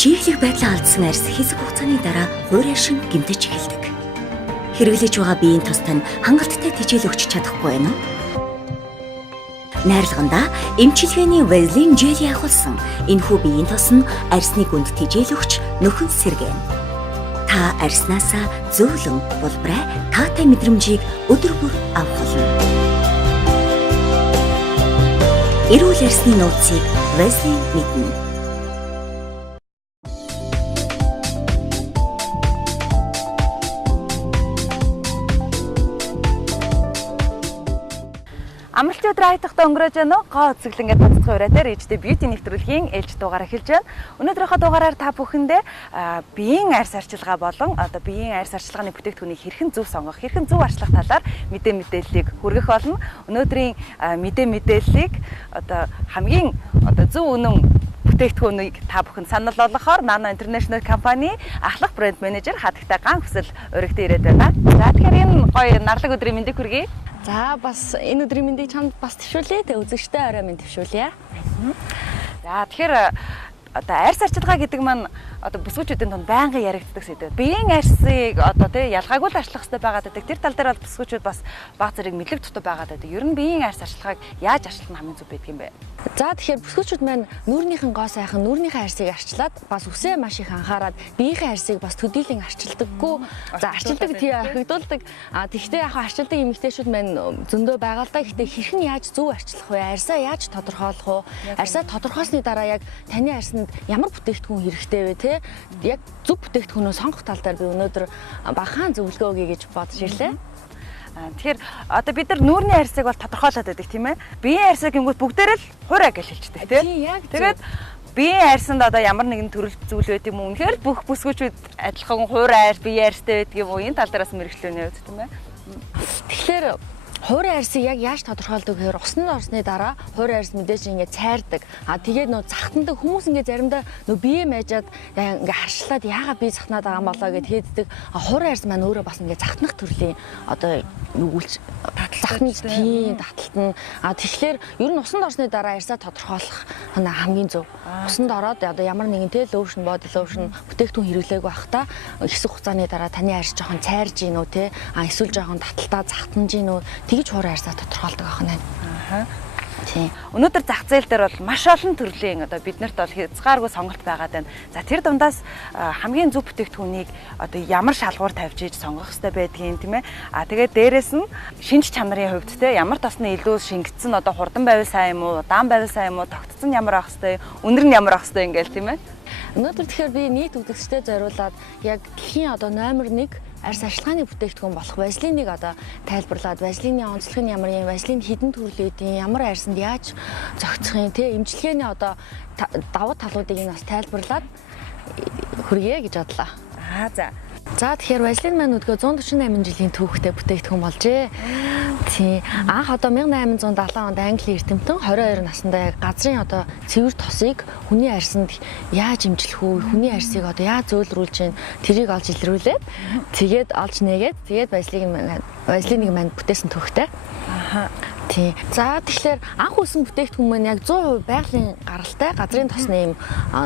Чиглэг байдлаа алдсан арьс хэсэг хугацааны дараа хуурай шин гэмтэж эхэлдэг. Хэрэглэж байгаа биеийн тустай нь хангалттай тэжээл өгч чадахгүй байна уу? Найрлаганда эмчилгээний Vaseline жел явуулсан энэхүү биеийн тус нь арьсны гүнд тэжээл өгч нөхөн сэргээнэ. Та арьснаасаа зөөлөн булбрай таатай мэдрэмжийг өдөр бүр авах болно. Эрүүл арьсны нууцыг Vaseline мэднэ. Амралтын өдөр айтахтаа өнгөрөөж байна уу? Гоо үзэглэнгээ тацдаг ураа дээр HD Beauty нэвтрүүлгийн ээлж дугаар эхэлж байна. Өнөөдрийнхөө дугаараар та бүхэндээ биеийн арьс арчилгаа болон одоо биеийн арьс арчилгааны бүтээгдэхүүнийг хэрхэн зөв сонгох, хэрхэн зөв арчлах талаар мэдээллийг хүргэх болно. Өнөөдрийн мэдээллийг одоо хамгийн зөв үнэн бүтээгдэхүүнийг та бүхэнд санал болгохоор Nano International компани ахлах брэнд менежер Хатагтай Ган Хүсэл урагт ирээд байна. За тэгэхээр энэ гоё нарлаг өдрийн мэндийг хүргэе. За бас энэ өдрийн мэндийг чамд бас төвшүүлье. Тэ үзэгчтэй орой минь төвшүүлье. За тэгэхээр одоо арьс арчилгаа гэдэг маань одоо бүсгүүчүүдийн тунд байнгын яригддаг сэдв. Биеийн арьсыг одоо тий ялгаагүй л арчлах хэрэгтэй байгаад байдаг. Тэр тал дээр бол бүсгүүчүүд бас баг зэрэг мэдлэг дутуу байгаад байдаг. Ер нь биеийн арьс арчилгааг яаж арчлах нь хамгийн зөв байдаг юм бэ? За тэгэхээр бүсгүүчүүд маань нүрийнхэн гоо сайхан нүрийнхээ арьсыг арчлаад бас үсээ маш их анхаарад биеийнхээ арьсыг бас төдийлөн арчилдаггүй. За арчилдаг тий орхигдуулдаг. Тэгвэл яг арчилдаг эмэгтэйчүүд маань зөндөө байгаа л да. Гэхдээ хэрхэн яаж зөв арчлах вэ? Арьсаа яаж тодорхойлох вэ? Арьсаа тодорхойлсны дараа яг таны арьсанд ямар бүтээгдэхүүн хэрэгтэй вэ те? Яг зөв бүтээгдэхүүнөө сонгох тал дээр би өнөөдөр багахан зөвлөгөө өгье гэж бодож ирлээ. Тэгэхээр одоо бид нар нүүрний арьсыг бол тодорхойлоод байдаг тийм ээ. Биеийн арьсыг гингүүд бүгдээр л хуурай гэж хэлчихдэг тийм. Тэгээд биеийн арьсанд одоо ямар нэгэн төрөл зүйл байд юм уу? Үнэхээр бүх бүсгүүчүүд адилхан хуурай арьс, биеийн арьстай байдаг юм уу? Энэ тал дээрээс мэрэгчлэнэ яваад тийм ээ. Тэгэхээр хуурай арьсыг яг яаж тодорхойлдог гэхээр усны орсны дараа хуурай арьс мэдээж ингээд цайрдаг. Тэгээд нөө захтандаг хүмүүс ингээд заримдаа нөө бие мэжээд ингээд харшлаад яагаад бие захнаад байгаа юм болоо гэд хийддэг. Хуурай арьс маань өөрөө бас ингээд захтнах төрлийн одоо нүгүүлж захтанд тийм таталтна. Тэгэхээр ер нь усанд орсны дараа арьсаа тодорхойлох хамгийн зөв. Усанд ороод одоо ямар нэгэн те лошн, body lotion бүтээгдэхүүн хэрэглэегүй байхдаа хэсэг хугацааны дараа таны арьс жоохон цайрж гинүү те эсвэл жоохон таталтаа захтанж гинүү тэгж хуурай арьсаа тодорхойлдог ахна. Тийм. Өнөөдөр зах зээл дээр бол маш олон төрлийн одоо биднэрт бол хязгааргүй сонголт байгаад байна. За тэр дундаас хамгийн зөв бүтээгдэхүүнийг одоо ямар шалгуур тавьж иж сонгох хэрэгтэй байдгийг тийм ээ. Тэгээд дээрэс нь шинж чанарын хувьд те ямар тосны илүү шингэцэн одоо хурдан байвал сайн юм уу, удаан байвал сайн юм уу, тогтцсон ямар авах хэрэгтэй, өнөр нь ямар авах хэрэгтэй ингээл тийм ээ. Өнөөдөр тэгэхээр би нийт үзэгчдэд зориулаад яг дэлхийн одоо номер 1 арьс арчилгааны бүтээгдэхүүн болох Vaseline-ыг одоо тайлбарлаад Vaseline-ийн онцлог нь ямар юм, Vaseline хэдэн төрлийн үеийн ямар арьсанд яаж зохицох юм те эмчилгээний одоо давуу талуудыг нь бас тайлбарлаад хүргэе гэж бодлоо. За тэгэхээр Vaseline маань өдгөө 148 жилийн түүхтэй бүтээгдэхүүн болжээ. Тийм. Анх одоо 1870 онд Английн эрдэмтэн 22 наснда яг газрын одоо цэвэр тосыг хүний арьсанд яаж эмчлэх үү, хүний арьсыг одоо яаж зөөлрүүлж тэрийг олж илрүүлээд тэгээд олж нээгээд тэгээд Vaseline-ыг маань бүтээсэн түүхтэй. Тийм. За тэгэхээр анх үүсэн бүтээгдэхүүн маань яг 100% байгалийн гаралтай газрын тосны юм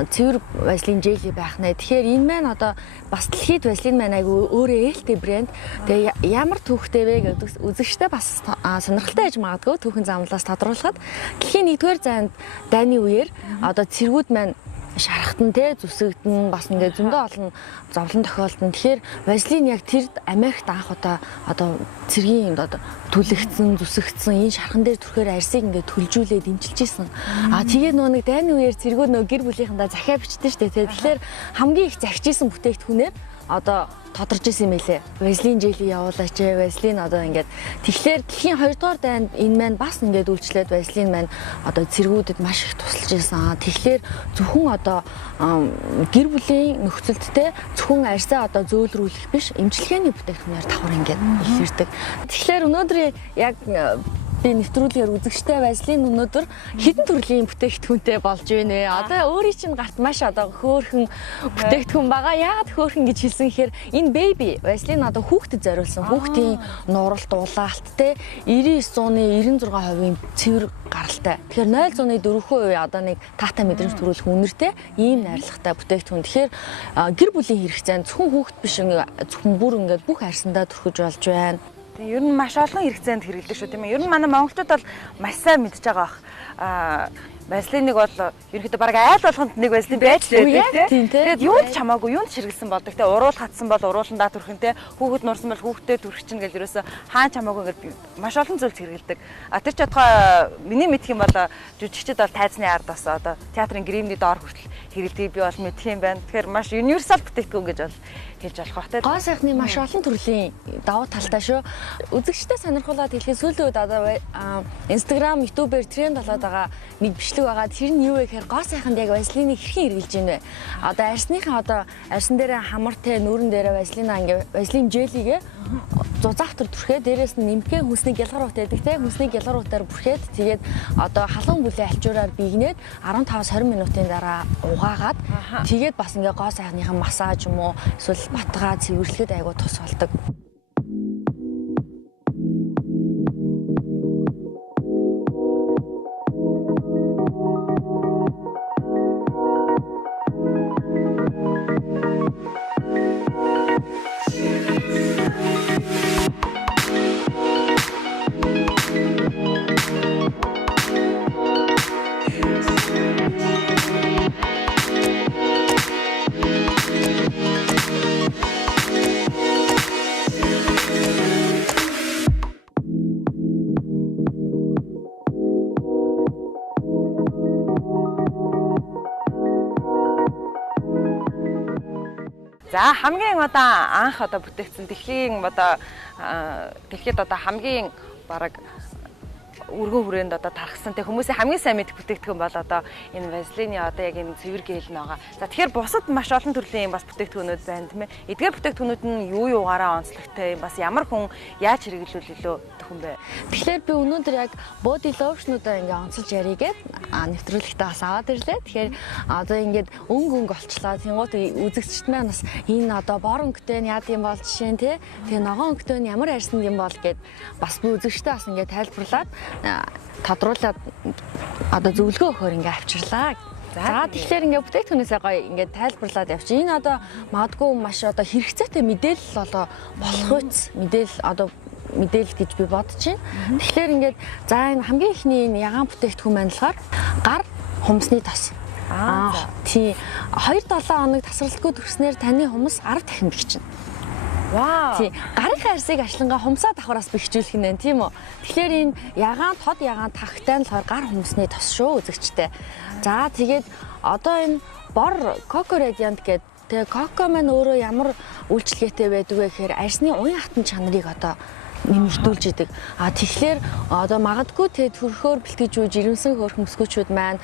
цэвэр Vaseline жели байх нэ. Тэгэхээр энэ маань одоо бас дэлхийд Vaseline маань айгүй өөрөө ээлтэй брэнд. Тэгээ ямар түүхтэй вэ гэдэг үзэгчтэй бас сонирхолтой байж магадгүй түүхэн замлаас тодруулахад дэлхийн 1-р дайны үеэр одоо цэргүүд маань шархтан те зүсэгдэн бас ингээд зөндөө олон зовлон тохиолдсон. Тэгэхээр Vaseline яг тэр Америкт анх одоо цэргийн одоо түлэгдсэн, зүсэгдсэн энэ шархан дээр түрхээр арьсыг ингээд төлжүүлээд дэмчилж исэн. Тэгээд нөгөө нэг дайны үеэр цэргүүд нөгөө гэр бүлийнхэндээ захиа бичдэг штэ те. Тэгэхээр хамгийн их захиж исэн бүтээгдэхүүнээр одоо тодорж исэн юм лээ. Vaseline жели явуулаач, Vaseline одоо ингээд тэгэхээр дэлхийн 2-р дайнд энэ маань бас ингээд үйлчлээд Vaseline маань одоо цэргүүдэд маш их тусалж исэн. Тэгэхээр зөвхөн одоо гэр бүлийн нөхцөлдтэй зөвхөн арьсаа одоо зөөлрүүлэх биш, эмчилгээний бүтээгдэхүүнээр давхар ингээд илэрдэг. Тэгэхээр өнөөдөр яг би нэвтрүүлгээр үзэгчтэй Вазелин өнөөдөр хэдэн төрлийн бүтээгдэхүүнтэй болж байна вэ? Одоо өөрийн чинь гарт маш одоо хөөрхөн бүтээгдэхүүн байгаа. Яагаад хөөрхөн гэж хэлсэн гэхээр энэ baby Вазелин одоо хүүхдэд зориулсан. Хүүхдийн нуралт, улаалт те 99.96% цэвэр гаралтай. Тэгэхээр 0.4% одоо нэг таатай мэдрэмж төрүүлэх үнэртэй ийм найрлагатай бүтээгдэхүүн. Тэгэхээр гэр бүлийн хэрэгцээнд зөвхөн хүүхд биш зөвхөн бүр ингээд бүх арьсандаа түрхэж болж байна. Тэгээ ер нь маш олон хэрэгцээнд хэрэглэдэг шүү тийм ээ. Ер нь манай монголчууд бол маш сайн мэдж байгаа бах. Вазелиныг бол ерөнхийдөө баг айл болгонд нэг вазелин байж лээ тийм. Тэгээд юунд ч хамаагүй юунд ширгэлсэн болдог те. Уруул хатсан бол урууландаа түрхэн те. Хүүхэд нурсан бол хүүхдэд түрх чинь гэж ерөөсө хаан ч хамаагүй ингээд маш олон зүйлс хэрэглэдэг. Тэр ч бодгоо миний мэдх юм бол жүжигчд бол тайзны ард бас одоо театрын гримний доор хүртэл хэрэглэдэг би бол мэдх юм байна. Тэгэхээр маш универсал бүтээгдэхүүн гэж бол хэлж болох бах те. Гоо сайхны маш олон төрлийн давуу талтай шүү. Үзэгчтэй сонирхуулаад хэлэхэд сүүлийн үед одоо Instagram, YouTube-ээр тренд болоод байгаа нэг бичлэг байгаа. Тэр нь юу вэ гэхээр гоо сайханд яг Вазелиныг хэрхэн хэрэгжилж байна вэ? Одоо арьсныхаа одоо арьсан дээр хамартай нүүрэн дээр Вазелина ингээ Вазелин желигээ зузаахтар түрхээ дээрээс нь нэмхээ хүнсний гялгарууд байдаг те. Хүнсний гялгаруудаар бүрхээд тэгээд одоо халуун бүлээн алчуураар бигнээд 15-20 минутын дараа угаагаад тэгээд бас ингээ гоо сайхныхаа массаж юм уу эсвэл батгаа цэвэрлэхэд айгуу тус болдог. За хамгийн одоо анх одоо бүтээгдсэн дэлхийд одоо хамгийн бараг өргөн хүрээнд одоо тархсан те хүмүүсийн хамгийн сайн мэдэх бүтээгдэхүүн бол одоо энэ Вазелины одоо яг энэ цэвэр гэл нь байгаа. За тэгэхээр бусад маш олон төрлийн бас бүтээгдэхүүнүүд байна тийм ээ. Эдгээр бүтээгдэхүүнүүд нь юу юугаараа онцлогтой бас ямар хүн яаж хэрэглүүл илүү хүн бэ? Тэгэхээр би өнөөдөр яг body lotion-уудаа ингээ онцолж яригээд нэвтрүүлэгтээ бас аваад ирлээ. Тэгэхээр одоо ингээд өнгө олчлаа. Тэнгуут үзэгчд маань бас энэ одоо бор өнгөтэй нь яад юм бол жишээ нь тий. Тэгээ ногоон өнгөтэй нь ямар арьсан юм бол гэд бас би үзэгчтэй бас ингээ тайлбарлаад тодруулаад одоо зөвлөгөө өгөхөөр ингээ авчирлаа. За тэгэхээр ингээ бүтээгдэхүүнээсээ гоё ингээ тайлбарлаад явчих. Энэ одоо магадгүй маш одоо хэрэгцээтэй мэдээлэл болоо болох үс мэдээлэл гэж би бодож байна. Тэгэхээр ингээд за энэ хамгийн ихний энэ ягаан бүтээгдэхүүн маань болохоор гар хумсны тос. Тий 2-7 хоног тасралтгүй төрснээр таны хумс 10 дахин бэхжинэ. Вау. Тий гарын арьсыг ашлангаа хумсаа давхраас бэхжүүлэх нь тийм үү. Тэгэхээр энэ ягаан тод ягаан тагтай нь болохоор гар хумсны тос шүү үзэгчтэй. За тэгээд одоо энэ бор Coco Radiant гэдэг тэгээ Coco маань өөрөө ямар үйлчлэгээтэй байдаг вэ гэхээр арьсны уян хатан чанарыг одоо нэмэгдүүлж идэг. Тэгэхээр одоо магадгүй те төрхөөр бэлтгэж үе жирэмсэн хөөрхөн өсгөөчүүд маань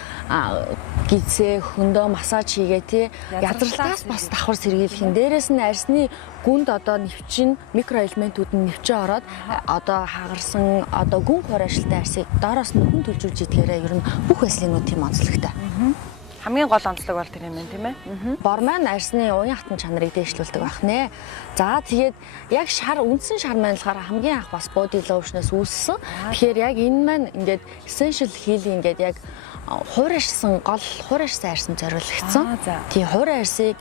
гидсээ хөндөө массаж хийгээ те язралтаас бас давхар сэргийлэх. Дээрээс нь арьсны гүнд одоо нэвчин микроэлементүүд нь нэвчээ ороод одоо хагарсан одоо гүн хор ажилтны арьсыг доороос нь хүн төлжүүлж идгээрээ ер нь бүх Вазелинууд тийм онцлогтой. Хамгийн гол онцлог бол тэр юм байна тийм ээ. Бор маань арьсны уян хатан чанарыг дээшлүүлдэг байх нэ. За тэгээд яг үндсэн шар маань болохоор хамгийн анх бас body lotion-оос үүссэн. Тэгэхээр яг энэ маань ингээд essential healing гэдэг яг хуурайшсан арьсан зориулагдсан. Тийм хуурай арьсыг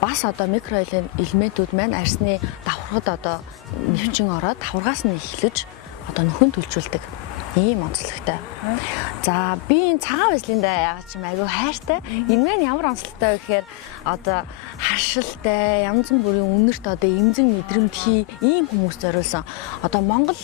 бас одоо микроэлементүүд маань арьсны давхаргад одоо нэвчин ороод давхаргаас нь эхлэж одоо нөхөн төлжүүлдэг. Ийм онцлогтой. За би энэ цагаан Вазелиндаа яагаад ч юм айгүй хайртай. Энэ маань ямар онцлогтой вэ гэхээр одоо харшилтай, янз бүрийн үнэрт одоо эмзэг мэдрэмтгий ийм хүмүүс зориулсан. Одоо Монгол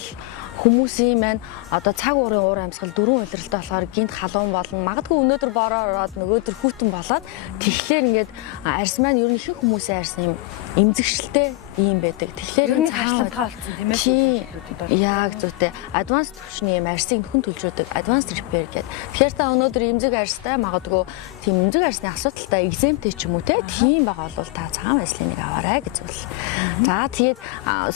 хүмүүсийн маань одоо цаг уурын уур амьсгал дөрвөн улиралтай болохоор гинт халуун болно. Магадгүй өнөөдөр бороо ороод нөгөөдөр хүүтэн болоод тэгэхээр ингээд арьс маань ер нь ихэнх хүмүүсийн арьс юм эмзэгшилтэй ийм байдаг. Тэгэхээр энэ хашлтгаа болсон тийм ээ. Яг зүйтэй. Advanced төвчний юм арьсыг нөхөн төлжүүлдэг advanced repair гэдэг. Тэгэхээр та өнөөдөр эмзэг арьстай магадгүй тийм эмзэг арьсны асуудалтай экземтэй ч юм уу тийм байгаа бол та цагаан байслиныг аваарай гэж зүйл. За тэгээд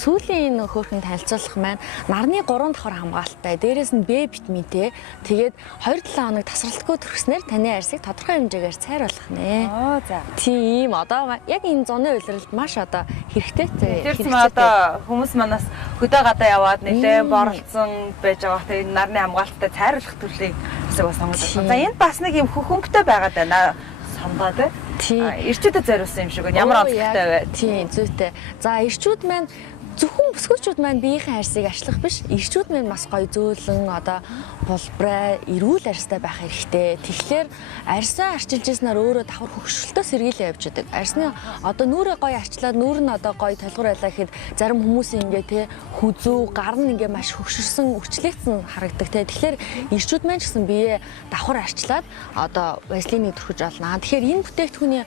сүүлийн хөөрхөн танилцуулах маань нарны 3 давхар хамгаалалттай. Дээрээс нь Б витаминтэй. Тэгээд 2-7 хоног тасралтгүй төрснээр таны арьсыг тодорхой хэмжээгээр цайруулах нэ. За. Тийм одоо яг энэ зуны улиралд маш одоо хэрэгтэй. Тэгэхээр одоо хүмүүс манаас хөдөө гадаа яваад нэлээд боролцсон байж байгаа. Тэгээд нарны хамгаалттай цайруулах төрлийг бас сонгож байна. За энд бас нэг юм хөхөнгөтэй байгаад байна. Сонгоод ирчүүдэд зориулсан юм шиг байна. Ямар онцлогтой вэ? Тийм зүйтэй. За ирчүүд маань зөвхөн бүсгүүчүүд маань биеийн арьсыг ачлах биш, ирчүүд маань бас гоё зөөлөн одоо булбраа, эрүүл арьстай байх хэрэгтэй. Тэгэхээр арьсаа арчилж ирснээр өөрөө давхар хөгшөлтөө сэргийлээ явж идэг. Арьсны одоо нүрээ гоё арчлаад нүр нь одоо гоё толгор байлаа гэхэд зарим хүмүүс ингээ хүзүү, гар нь ингээ маш хөгшөрсөн, өрчлөгдсөн харагдаг те. Тэгэхээр ирчүүд маань ч гэсэн биеэ давхар арчлаад одоо вазелинийг төрхөж олно. Тэгэхээр энэ бүтээгдэхүүний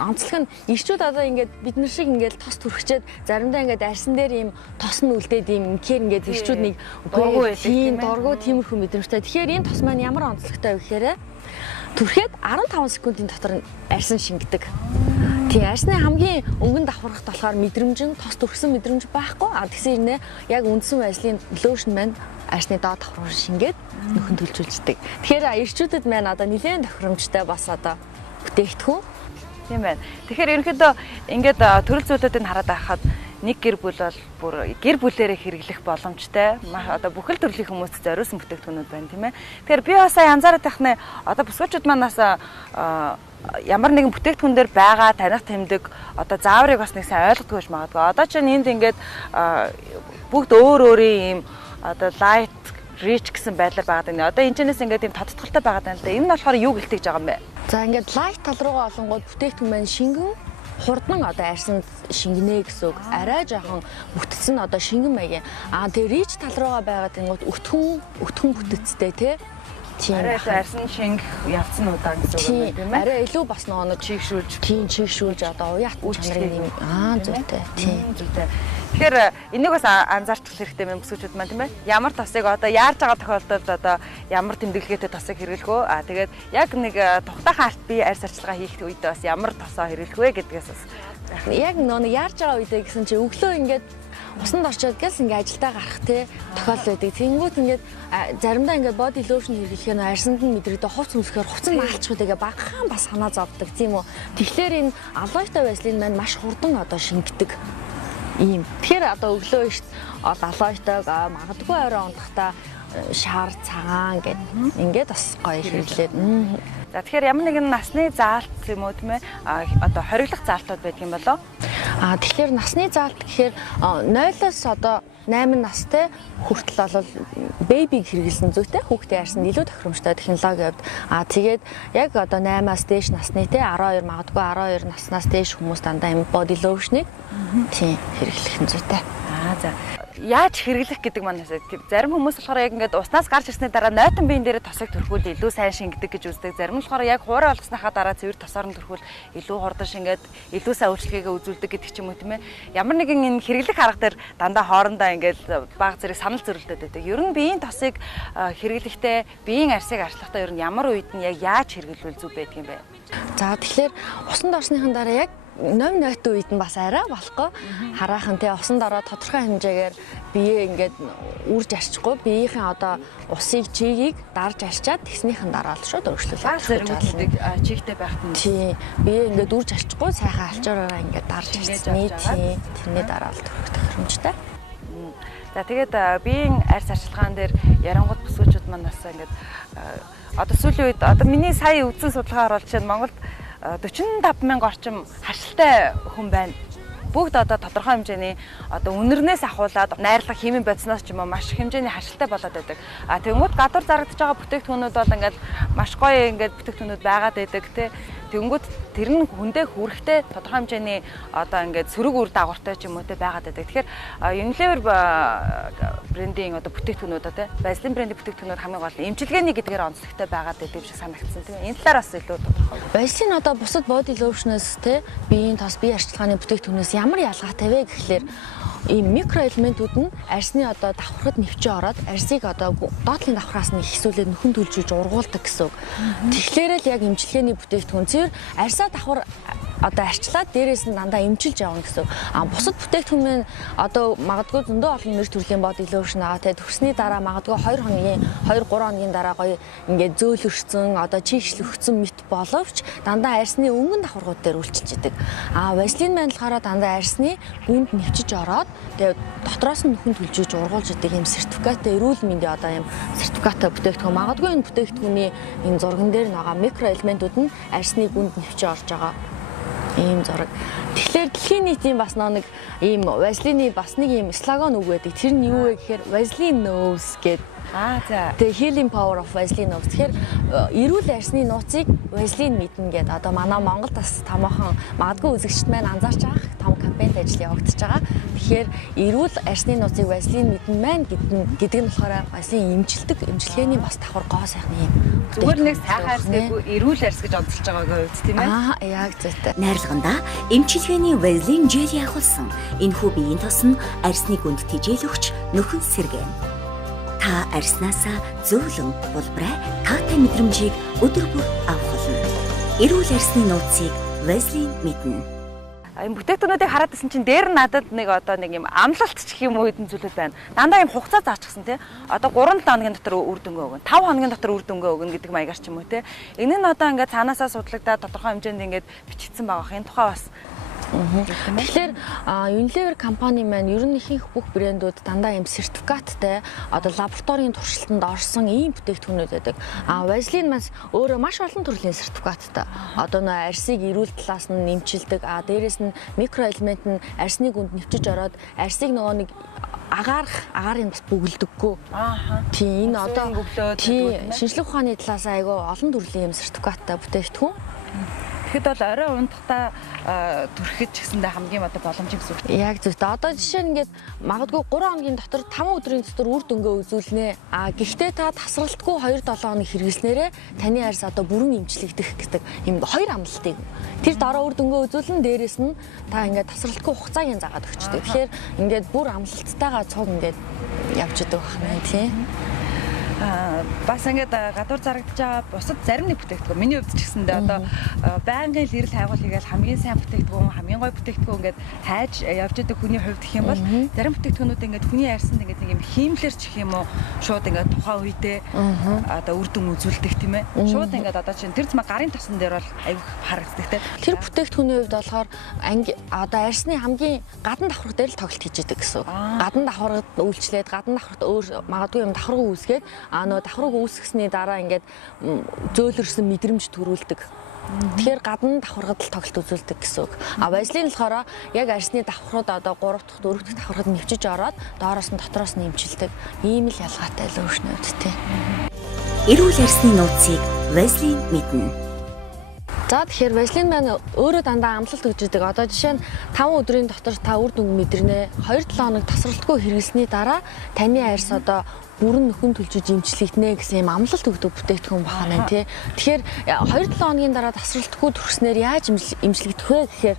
онцлог нь ирчүүд одоо ингээ бид нар шиг ингээ тос түрхчээд заримдаа ингээ арьсан дээр ийм тос нь үлдээд ийм инхээр ингээд ирчүүд нэг дургу тиймэрхүү мэдрэмжтэй. Тэгэхээр энэ тос маань ямар онцлогтой вэ гэхээр түрхэд 15 секундын дотор арьсан шингэдэг. Тийм арьсны хамгийн өнгөн давхархт болохоор мэдрэмж, тос түрхсэн мэдрэмж байхгүй. Тэгсэн хэрнээ яг үндсэн вазелин лошн маань арьсны доод давхар шингээд нөхөн төлжүүлждэг. Тэгэхээр ирчүүдэд маань одоо нэлээд тохиромжтой бас одоо бүтээгдэхүүн. Тийм байна. Тэгэхээр ерөнхийдөө ингээд төрөл зүйлүүдийг хараад байхад нэг гэр бүл бол бүр гэр бүлээрээ хэрэглэх боломжтой. Одоо бүхэл төрлийн хүмүүст зориулсан бүтээгдэхүүнүүд байна тийм ээ. Тэгэхээр би бас янзаараад тахны одоо бүсгүүчүүд манаас ямар нэгэн бүтээгдэхүүн дээр байгаа таних тэмдэг одоо зааврыг бас нэг сайн ойлгодгүй байж магадгүй. Одоо чинь энд ингээд бүгд өөр өөрийн ийм одоо light rich гэсэн байдлаар байгаа даа. Одоо энэ чэнэс ингээд ийм тодтголтой байгаа даа л да. Энэ нь болохоор юу гэлтэж байгаа юм бэ? За ингээд light тал руугаа олонгууд бүтээгдэхүүн маань шингэн хурдан одоо арьсанд шингэнэ гэсэн үг. Арай жоохон бүтцэн одоо шингэн маягийн. Тэгээ рич тал руугаа байгаад ингууд өтгөн бүтцтэй тий. Арай арьсан шингэх явцсан удаа гэсэн үг тийм ээ. Арай илүү бас нэг чигшүүлж одоо уяат чанарын зүйтэй. Тийм зүйтэй. Тэгэхээр энийг бас анзаарчих хэрэгтэй юм бүсгүүчүүд маань тийм ээ. Ямар тосыг одоо яарж байгаа тохиолдолд одоо ямар тэмдэглэгээтэй тосыг хэрэглэх вэ? Тэгээд яг нэг тухтайхан арт бие арьс арчилгаа хийх үед бас ямар тосоо хэрэглэх вэ гэдгээс бас яг нэг яарж байгаа үедээ гэсэн чи өглөө ингээд усанд орчоод гээс ингээ ажилдаа гарах те тохиол байдаг. Тэнгүүт ингээд заримдаа ингээд body lotion хэрэглэх нь арьсанд нь мэдрэгдээ хувц өмсгөхөөр хувцас наалчхуудаа багахан бас санаа зовдөг тийм үү. Тэгэхээр энэ алоётой вазелин маань маш хурдан одоо шингэдэг ийм. Тэгэхээр одоо өглөө ихт алоётойг магадгүй орой унтахтаа шар цагаан гэдэг ингээд бас гоё хэрэглээд. За тэгэхээр ямар нэгэн насны заалт юм уу тийм ээ одоо хориглох заалтууд байдаг юм болоо? Тэгэхээр насны заалт гэхээр 0-оос одоо 8 настай хүртэл бол бэбиг хэрэглэсэн зүйтэй хүүхдийн арьсанд илүү тохиромжтой технологи явд. Тэгээд яг одоо 8-аас дээш насны те 12 магадгүй 12 наснаас дээш хүмүүс дандаа юм body lotion-ыг тийм хэрэглэх нь зүйтэй. За яаж хэрэглэх гэдэг маань зарим хүмүүс болохоор яг ингээд уснаас гарч ирсний дараа нойтон биен дээр тосыг төрхүүл илүү сайн шингэдэг гэж үздэг. Зарим нь болохоор яг хуурай болгосныхаа дараа цэвэр тосоор нь төрхүүл илүү хурдан шингээд илүү сайн үйлчлэгээ үзүүлдэг гэдэг ч юм уу тийм ээ. Ямар нэгэн энэ хэрэглэх арга дээр дандаа хоорондоо ингээд баг зэрэг санал зөрөлдөд байдаг. Ер нь биеийн тосыг хэрэглэхдээ биеийн арьсыг арчлахдаа ер нь ямар үед нь яг яаж хэрэглүүл зүг байдаг юм бэ? За тэгэхээр усанд орсныхан дараа яг ном нойтон үед нь бас арай болохгүй хараахан те усанд ороод тодорхой хэмжээгээр бие ингээд үрж арчихгүй биеийн одоо усыг чигийг дарж арчаад тэгснийхэн дараа л шууд өргөжлүүлэх зэрэгүүдийг чигтэй байхад нь тий бие ингээд үрж арчихгүй сайхан алчаараа ингээд дарж арчсны тий тэрний дараа л төрөх тохиромжтой. За тэгээд биеийн арьс арчилгаан дээр ярангууд бүсгүүчүүд маань бас ингээд одоо сүүлийн үед одоо миний сая үзсэн судалгаагаар бол чинь Монголд 45,000 орчим хашилтай хүн байна. Бүгд одоо тодорхой хэмжээний одоо үнэрнээс ахуулаад найрлага химийн бодисноос ч юм уу маш их хэмжээний хашилтай болоод байдаг. Тэнгүүд гадуур зарагдаж байгаа бүтээгдэхүүнүүд бол ингээд маш гоё ингээд бүтээгдэхүүнүүд байгаад байдаг тий. Тэнгүүд тэр нь хүндээ хүрэхтэй тодорхой хэмжээний одоо ингээд сөрөг үр дагавартай ч юм уу тий байгаад байдаг. Тэгэхээр Unilever брендийн одоо бүтээгдэхүүнүүд тий Vaseline брендийн бүтээгдэхүүнүүд хамгийн гол нь эмчилгээний гэдгээр онцлогтой байгаад байдаг юм шиг санагдсан тийм. Энэ талаар бас илүү тодорхой. Vaseline одоо бусад body lotion-оос тий биеийн тос бие арчилгааны бүтээгдэхүүнээс ямар ялгаатай вэ гэхлээр ийм микроэлементүүд нь арсны одоо давхаргад нэвчээ ороод арсыг одоо доотлын давхраас нь ихсүүлээд нөхөн төлжүүлж ургуулдаг гэсэн үг. Тэгэхээр л яг эмчилгээний бүтээгдэхүүн цэвэр арсаа давхар одоо арчлаад дээрээс нь дандаа эмчилж явна гэсэн. Бусад бүтээгдэхүүн маань одоо магадгүй зөндөө олон нэр төрлийн body lotion аа тэ төгссний дараа магадгүй 2 хоногийн дараа гоё ингээд зөөлөрсөн одоо чийгшлөгцсөн мэт боловч дандаа арсны өнгөн давхаргууд дээр үйлчилж идэг. Вазелин маань болохоор дандаа арсны гүнд нэвчиж ороод тэгээ дотроос нь нөхөн төлжиж ургуулж идэг юм сертификаттай эрүүл мэндийн одоо юм сертификаттай бүтээгдэхүүн. Магадгүй энэ бүтээгдэхүүний энэ зурган дээр байгаа микроэлементүүд нь арсны гүнд нэвчиж орж байгаа ийм зураг. Тэгэхээр дэлхийн нийтийн бас нэг ийм Vaseline-ий бас нэг ийм слоган үг байдаг. Тэр нь юу вэ гэхээр Vaseline knows гэдэг. За. The healing power of Vaseline knows. Тэгэхээр эрүүл арсны нууцыг Vaseline мэднэ гэдэг. Одоо манай Монголд бас томоохон магадгүй үзэгчд маань анзаарч байгаа том кампанит ажил явагдаж байгаа. Тэгэхээр эрүүл арсны нууцыг Vaseline мэднэ маань гэдэг нь болохоор Vaseline эмчилгээний бас давхар гоо сайхны юм. Зүгээр нэг сайхан арс гэхгүй эрүүл арс гэж онцолж байгаагийн үед тийм ээ. Яг зүйтэй. Найрлаганда эмчилгээний Vaseline жел явуулсан энэхүү биеийн тос нь арсны гүнд тижээлөгч нөхөн сэргээн. Та арснаасаа зөөлөн булбраа таатай мэдрэмжийг өдөр бүр авах болно. Эрүүл арсны нууцыг Vaseline мэднэ. Энэ бүтээгдэхүүнүүдийг хараад исэн чинь дээр нь надад нэг юм амлалт ч гэх юм уу хэдэн зүйлүүд байна. Дандаа юм хугацаа заачихсан тий. Одоо 3-7 хоногийн дотор үр дүнгээ өгнө. 5 хоногийн дотор үр дүнгээ өгнө гэдэг маягаар ч юм уу тий. Энэ нь одоо ингээд цаанаасаа судлагдаад тодорхой хэмжээнд ингээд бичигдсэн байгаа. Энэ тухай бас тэгэхээр Unilever компани маань ер нь ихэнх бүх брэндүүд дандаа юм сертификаттай одоо лабораторийн туршилтанд орсон ийм бүтээгдэхүүнүүд байдаг. Vaseline маань өөрөө маш олон төрлийн сертификаттай. Одоо нөө арсыг эрүүл талаас нь нэмчилдэг. Дээрээс нь микроэлемент нь арсны гүнд нэвчиж ороод арсыг нөгөө нэг агарын бас бүгэлдэггүй. Тийм энэ одоо шинжлэх ухааны талаас айгүй олон төрлийн юм сертификаттай бүтээгдэхүүн. Тэгэхэд бол орой унтахтаа түрхэж гисэндээ хамгийн одоо боломжтой гэсэн үг. Яг зөв. Одоо жишээ нь ингээд магадгүй 3 хоногийн дотор 5 өдрийн дотор үр дүнгээ үзүүлнэ. Гэхдээ та тасралтгүй 2-7 хоног хэрэглэснээрээ таны арс одоо бүрэн эмчлэгдэх гэдэг юм 2 амлалтыг. Тэр дараа үр дүнгээ үзүүлэн дээрээс нь та ингээд тасралтгүй хугацааг заагаад өгчдөг. Тэгэхээр ингээд бүр амлалттайгаа цуг ингээд явж идэг байна тийм. Бас ингээд гадуур зарагдаж байгаа бусад зарим нэг бүтээгдэхүүн миний хувьд ч гэсэндээ одоо байнгын л эрэл хайгуул хийгээл хамгийн сайн бүтээгдэхүүн хамгийн гоё бүтээгдэхүүн ингээд хайж явж идэг хүний хувьд гэх юм бол зарим бүтээгдэхүүнүүд ингээд хүний арьсанд ингээд нэг юм хиймлэр ч гэх юм уу шууд ингээд тухайн үедээ одоо үр дүн үзүүлдэг тийм ээ шууд ингээд одоо чинь тэр зам гарын тосон дээр бол аюух харагддаг те тэр бүтээгдэхүүний хувьд болохоор одоо арьсны хамгийн гадна давхарга дээр л тоглолт хийж идэг гэсэн. Гадна давхаргад үйлчлээд гадна давхарт өөр магадгүй юм давхарга үүсгээд нөө давхарг үүсгэсний дараа ингээд зөөлөрсөн мэдрэмж төрүүлдэг. Тэгэхээр гадна давхаргад л тоглолт үзүүлдэг гэсэн үг. Vaseline болохоор яг арсны давхрууд одоо 3 дахь 4 дахь давхаргад нэвчиж ороод доороос нь дотроос нь эмчилдэг. Ийм л ялгаатай лошнууд тий. Эрүүл арсны нууцыг Vaseline мэднэ. За тэгэхээр Vaseline маань өөрөө дандаа амлалт өгч идэг. Одоо жишээ нь 5 өдрийн дотор та үр дүн мэдэрнэ. 2-7 хоног тасралтгүй хэрэглэсний дараа таны арьс одоо бүрэн нөхөн төлжиж эмчлэгдэнэ гэсэн юм амлалт өгдөг бүтээгдэхүүн бахана тий. Тэгэхээр 2-7 хоногийн дараа тасралтгүй төрснээр яаж эмчлэгдэх вэ гэхээр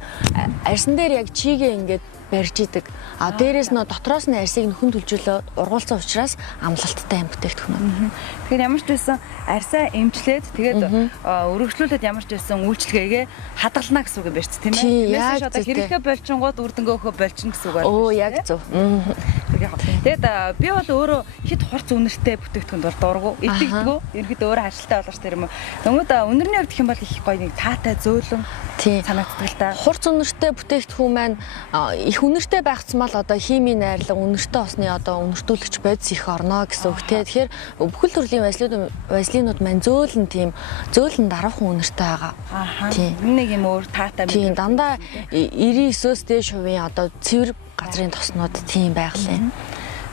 арьсан дээр яг чигээ ингээд барьж идэг. Дээрээс нь дотроос нь арьсыг нөхөн төлжүүлээ ургуулсан учраас амлалттай юм бүтээгдэхүүн. Тэгэхээр ямар ч байсан арьсаа эмчлээд тэгээд өргөжлүүлээд ямар ч байсан үйлчлэгээгээ хадгална гэсэн үг юм байна тийм ээ. Тиймээс одоо хэрэглээ болчингууд үр дүнгээ өгөхө болчихно гэсэн үг байна. Оо яг зөв. Тэгээд би бол өөрөө хит хурц үнэртэй бүтээгдэхүүнд бол дургу, итгэдэггүй. Ерөнхийдөө өөрөө хажилттай болооч тэр юм уу. Тэгмээд үнэрний хувьд гэх юм бол их гоё нэг таатай зөөлөн санагддаг л та. Хурц үнэртэй бүтээгдэхүүн маань их үнэртэй байхцсан бол одоо химийн найрлага үнэртэй усны одоо үнэртүүлэгч бодис их орно гэсэн үг тий. Тэгэхээр бүхэл төрлийн Vaseline-ууд маань зөөлөн дараахан үнэртэй байгаа. Тийм. Нэг юм өөр таатай мэдрэмж. Тийм дандаа 99-өөс дээш хувийн одоо цэвэр газрын тоснууд тийм байгалийн.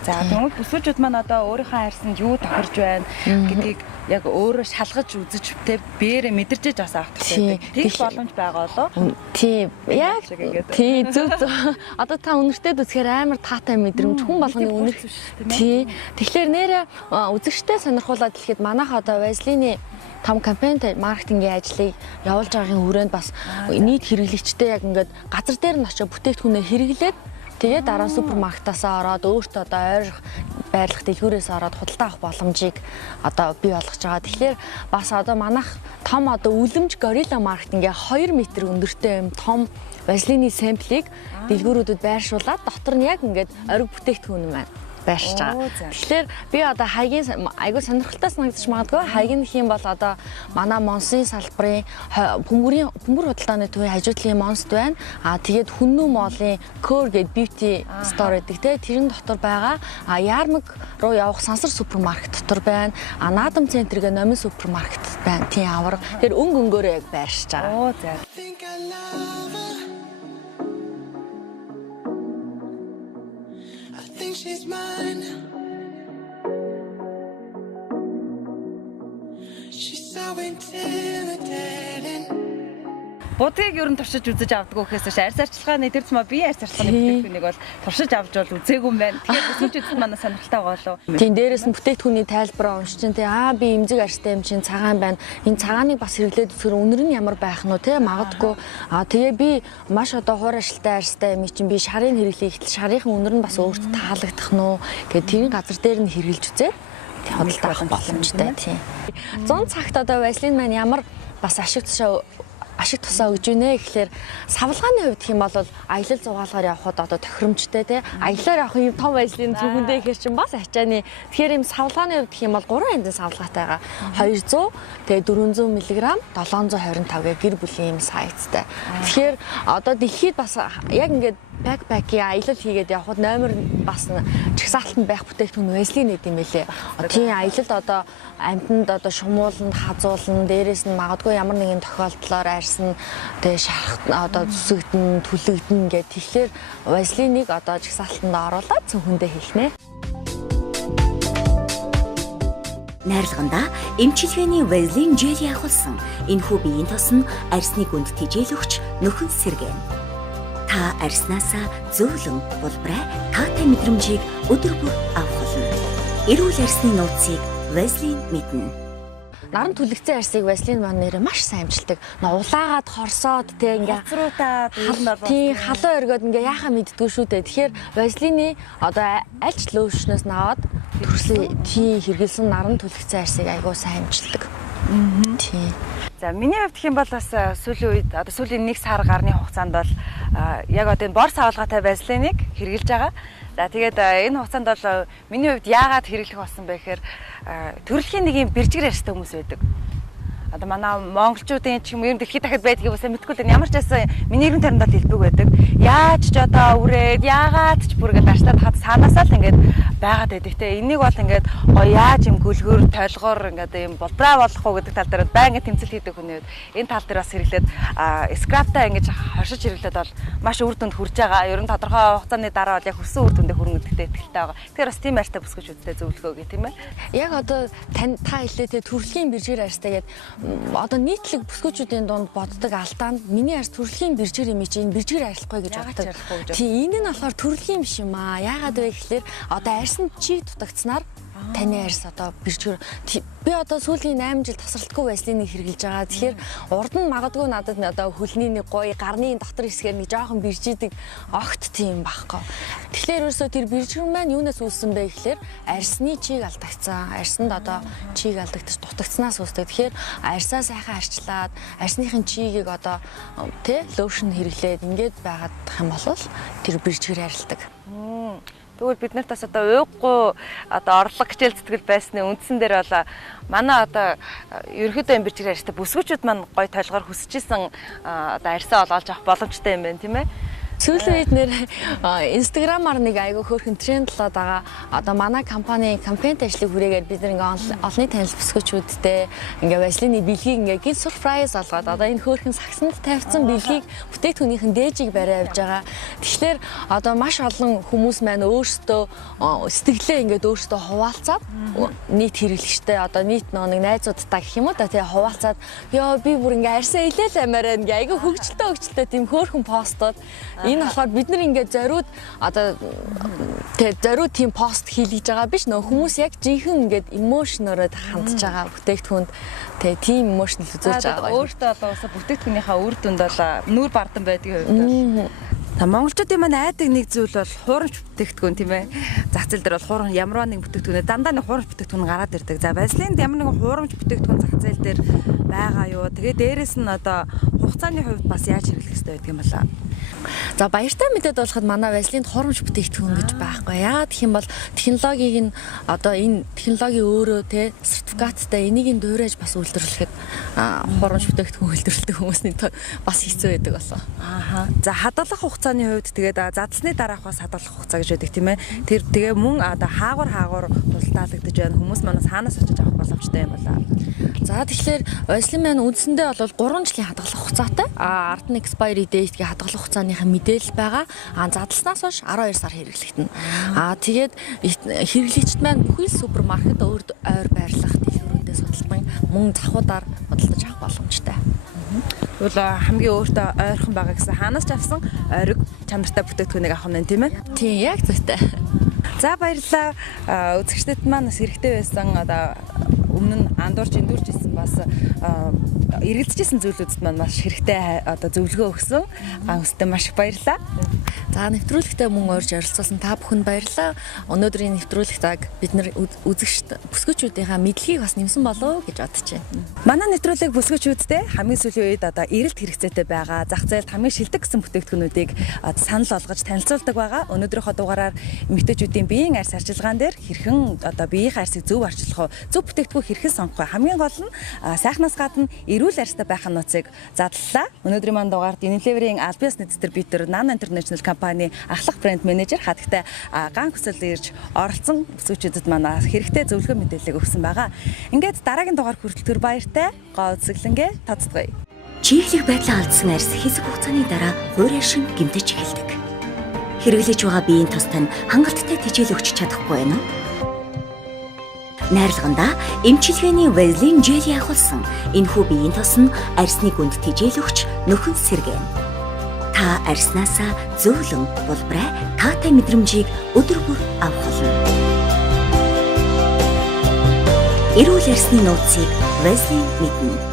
За тэгвэл бүсгүүчүүд маань одоо өөрийнхөө арьсанд юу тохирж байна гэдгийг яг өөрөө шалгаж үзэж тэ бээрээ мэдэрчээж бас авах хэрэгтэй. Тэгэх боломж байгаа болоо. Тийм. Яг тийм зөв. Одоо та үнэртэд үзэхээр амар таатай мэдрэмж хүн болгоны үнэр. Тийм. Тэгэхээр нэрээ үзэгчтэй сонирхуулаад хэлэхэд манайх одоо Vaseline-ийн том кампайн маркетингийн ажлыг явуулж байгаагийн хүрээнд бас нийт хэрэглэгчтэй яг ингээд газар дээр нь очиж бүтээгдэхүүнээ хэрэглээд тэгээд дараа супермаркетаасаа ороод өөртөө одоо ойрох байрлах дэлгүүрээс ороод худалдаа авах боломжийг одоо бий болгож байгаа. Тэгэхээр бас одоо манайх том одоо үлэмж горилла маркетингийн 2 м өндөртэй юм том Vaseline самплыг дэлгүүрүүдэд байршуулад дотор нь яг ингээд ориг бүтээгдэхүүн юм байна. Байршиж байгаа. Тэгэхээр би одоо хаягийн айгуу сонирхолтой санагдаж магадгүй. Хаягийн гэх юм бол одоо манай Монсын салбарын бөмбөр худалдааны төвийн хажуудлын Монст байна. Тэгээд Хүннүү моолын Core гэдэг beauty store гэдэг те тэрэн дотор байгаа. Ярмаг руу явах Сансар супермаркет дотор байна. Наадам центр гэх номын супермаркет байна. Тийм авар. Тэр өнгөөрөө яг байршиж байгаа. Оо за. She's mine. She's so intimidating. Будгийг ер нь туршиж үзэж авдаг гэхээс биш арьс арчилгааны тэр зам бие арьс арчилгааны бүтээгдэхүүнийг бол туршиж авч бол үзээгүй юм байна. Тэгэхээр өсөж үзэхэд манай сонирхолтой болов. Тийм дээрээс нь бүтээгдэхүүний тайлбараа уншиж чинь би эмзэг арьстай юм чинь цагаан байна. Энэ цагааныг бас хэрэглээд үзэхээр үнэр нь ямар байх нь вэ магадгүй. Тэгээ би маш одоо хуур ашилтай арьстай юм чинь би шарын хэрэглэе гэтэл шарынхан үнэр нь бас өөртөө таалагдах нь уу гэдэг тэрийн газар дээр нь хэрэглэж үзээд худалдаа авах боломжтой тийм. 100 цагт одоо Vaseline маань ямар бас ашиг тусаа өгж гинэ гэхэлэр савлгааны хувьд гэх юм бол аялал зугаалгаар явхад одоо тохиромжтой тий аялаар явах юм том Vaseline цүгэндээ гэхэр чинь бас ачааны тэгэхээр юм савлгааны хувьд гэх юм бол 3 янзын савлгаатайгаа 200 тэгээ 400 мг 725 гэх гэр бүлийн юм сайзтай. Тэгэхээр одоо дэлхийд бас яг ингээд backpack-ийн аялал хийгээд явхад номер бас чагсаалтанд байх бүтээгдэхүүн Vaseline гэдэг юм байлээ. Тийм аялалд одоо амьтанд одоо шумууланд хазуулна дээрээс нь магадгүй ямар нэгэн тохиолдлоор арьсан тэгээ шарах одоо зүсэгдэн түлэгдэн гэдэг. Тэгэхээр Vaseline-ыг одоо чагсаалтанд оруулаад цүнхэндээ хийхнэ. Найрлаганда эмчилгээний Vaseline жел явуулсан энэхүү биеийн тос нь арьсны гүнд тижээлөгч нөхөн сэргэн. Та арьснаасаа зөөлөн булбраа таатай мэдрэмжийг өдөр бүр авах болно. Эрүүл арьсны нууцыг Vaseline мэднэ. Наран түлэгцэн арьсыг Vaseline маань нэрээ маш сайн амжилтдаг. Улаагаад хорсоод те ингээ хацруудаа тийм халуун өргөд ингээ яхаа мэддгүй шүү дээ. Тэгэхээр Vaseline-ийн одоо аль ч лоушноос наваад төрсөн тийм хэрэгэлсэн наран түлэгцэн арьсыг айгуу сайн амжилтдаг. Тийм. За миний хувьд гэх юм бол бас сүүлийн үед одоо сүүлийн 1 сар гарны хугацаанд бол яг одоо энэ бор савлгаатай Vaseline-ыг хэрэглэж байгаа. За тэгээд энэ хугацаанд бол миний хувьд яагаад хэрэглэх болсон бэ гэхээр төрөлхийн нэг юм бэржгэр арьстай хүмүүс байдаг. Одоо манай монголчуудын ч юм ер нь дэлхийд дахиад байдгийг бас мэдгүй л ямар ч байсан миний 90 таринд хэлбэг байдаг. Яаж ч одоо үрээд яагаад ч бүр ингээд аштаад хад саанаасаа л ингээд байгаад байдаг те. Энийг бол ингээд гоё яаж юм гүлгөр толгоор ингээд юм болбраа болох уу гэдэг тал дээр байнга тэмцэл хийдэг хүний үед энэ тал дээр бас хэрэглээд скраптаа ингэж хоршиж хэрэглээд бол маш үр дүнд хүрж байгаа. Ер нь тодорхой хугацааны дараа бол яг хүссэн үр дүндээ хүрнэ гэдэгт итгэлтэй байгаа. Тэгэхээр бас тийм арьстай бүсгэж үдтэй зөвлөгөө гэх тийм ээ. Яг одоо та хэлээ те төрөлхийн бэржгэр арьстай гэдэг одоо нийтлэг бүсгүүчүүдийн дунд боддог алдаанд миний арьс төрөлхийн бэржгэр юм чи энэ бэржгэр арилахгүй гэж боддог. Тийм энэ нь болохоор төрөлхийн биш юм аа. Яагаад вэ гэхэлэр одоо арьсанд чиг дутагдсанаар таны арьс одоо бэржгэр би одоо сүүлийн 8 жил тасралтгүй Vaseline-ийг хэрэглэж байгаа. Тэгэхээр урд нь магадгүй надад одоо хөлний нэг гоё гарны дотор хэсгээр нэг жоохон бэржидэг огт тийм байхгүй. Тэгэхээр ерөөсөө тэр бэржгэр маань юунаас үүссэн бэ гэхэлэр арьсны чиг алдагдсан. Арьсанд одоо чиг алдагдаж дутагдсанаас үүсдэг. Тэгэхээр арьсаа сайхан арчлаад арьсныхын чигийг одоо тий лошн хэрэглээд ингээд байгаад юм бол тэр бэржгэр арилдаг. Тэгвэл бид нарт бас одоо ууггүй одоо орлого хичээл зүтгэл байсны үндсэн дээр бол манай одоо ерөөхдөө юм бэржгэр арьстай бүсгүүчүүд маань гой толгоор хүсэжсэн одоо арьсаа олж авах боломжтой юм байна тийм ээ. Сүүлийн үед нэр инстаграмаар нэг айгүй хөөрхөн тренд болоод байгаа. Одоо манай компани кампанит ажлыг хүрээгээд бид нэг олонний танил бүсгүүчүүдтэй ингээ Vaseline-ийн бэлгийг ингээ гин surprise олгоод одоо энэ хөөрхөн сагсанд тавьсан бэлгийг бүтээгдэхүүнийхэн дээжийг барай авж байгаа. Тэгэхээр одоо маш олон хүмүүс маань өөрсдөө сэтгэлээ ингээд өөрсдөө хуваалцаад нийт хэрэглэгчтэй одоо нийт нэг найзуудтай гэх юм уу да тий хуваалцаад ёо би бүр ингээ арьсаа илээл амаараа ингээ айгүй хөвгчлээ тийм хөөрхөн постууд Энэ болохоор бид нар ингээд зориуд одоо тэгээ зориуд тийм пост хийлгэж байгаа биш нөө хүмүүс яг жинхэнэ ингээд эмошнороо хандж байгаа бүтээгдэхүүнд тэгээ тийм эмошнл үзүүлж байгаа. Өөртөө бол уусаа бүтээгдэхүүнийхээ үр дүнд бол нүүр бардам байдгийн хувьд бол монголчуудын маань айдаг нэг зүйл бол хуурамч бүтээгдэхүүн тийм ээ. Зах зээл дээр бол хуурам ямар нэг бүтээгдэхүүнээ дандаа нэг хуурамч бүтээгдэхүүн гараад ирдэг. За Вазелинд ямар нэгэн хуурамч бүтээгдэхүүн зах зээл дээр байгаа юу? Тэгээ дээрэс нь одоо хугацааны хувьд бас яаж хэрэглэх хэрэгтэй байдаг юм болоо. За баяртай мэдээд болоход манай Вазелинд хуурамч бүтээгдэхүүн гэж байхгүй. Яагаад гэх юм бол технологиг нь одоо энэ технологи өөрөө те сертификаттай энийг дуурайж бас үйлдвэрлэхэд хуурамч бүтээгдэхүүн үйлдвэрлэдэг хүмүүсний бас хэцүү байдаг болоо. Ааха. За хадгалах хугацааны хувьд тэгээд задлсны дараах бас хадгалах хугацаа гэж байдаг тийм ээ. Тэр тэгээ мөн одоо хаагур худалдаалагдаж байна. Хүмүүс манаас хаанаас очиж авах боломжтой юм болоо. За тэгэхээр Вазелин маань үндсэндээ бол 3 жилийн хадгалах хугацаатай. Ард нь expiry date гээ хадгалах хугацааныхаа мэдээлэл байгаа. Задлснаас хойш 12 сар хэрэглэгдэнэ. Тэгээд хэрэглэгчд маань бүхэл супермаркет ойр байрлах дэлгүүрүүдээ судалсан мөн завхуудаар худалдаж авах боломжтой. Тэгвэл хамгийн өөртөө ойрхон байгаа гэсэн хаанаас ч авсан ойрог чанартай бүтээгдэхүүнийг авах нь тийм ээ. Тийм яг зөвтэй. За баярлалаа. Үзэгчдэд маань бас хэрэгтэй байсан одоо өмнө нь андуурч эндүрч исэн бас эргэлзэжсэн зүйлүүдэд маань маш хэрэгтэй одоо зөвлөгөө өгсөн. Хүстэй маш их баярлалаа. За нэвтрүүлэгтээ мөн орж оролцуулсан та бүхэнд баярлалаа. Өнөөдрийн нэвтрүүлэгтийг бид нар бүсгүүчүүдийнхаа мэдлэгийг бас нэмсэн болов гэж бодож байна. Манай нэвтрүүлэг бүсгүүчүүдтэй хамгийн сүүлийн үед одоо эрэлт хэрэгцээтэй байгаа зах зээлд хамгийн шилдэг гэсэн бүтээгдэхүүнүүдийг санал болгож танилцуулдаг байгаа. Өнөөдрийнхөө дугаараар эмэгтэйчүүдийн биеийн арьс арчилгаан дээр хэрхэн одоо биеийн арьсыг зөв арчилах вэ? Зөв бүтээгдэхүүн хэрхэн сонгох вэ? Хамгийн гол нь сайхнаас гадна эрүүл арьстай байх нууцыг задлалаа. Өнөөдрийн маань дугаард Unilever-ийн Albios дистрибьютор Nano International компани ахлах брэнд менежер хатагтай ган хүсэл ирж оролцсон бүсгүүчүүдэд манай хэрэгтэй зөвлөгөө мэдээлэл өгсөн байгаа. Ингээд дараагийн дугаар хүртэл баяртай гоо үзэсгэлэнгээ тооцдгоё. Чийхлэх байдлаа алдсан арьс хэсэг хугацааны дараа хуурай шин гэмтэж эхэлдэг. Хэрэглэж байгаа биеийн тустай хангалттай тэжээл өгч чадахгүй байна уу? Найрлаганда эмчилгээний Вазелин жел явуулсан энэхүү биеийн тус нь арьсны гүнд тэжээл өгч нөхөн сэргээн. Та арьснаасаа зөөлөн булбрай таатай мэдрэмжийг өдөр бүр авах болно. Эрүүл арьсны нууцыг Вазелин мэднэ.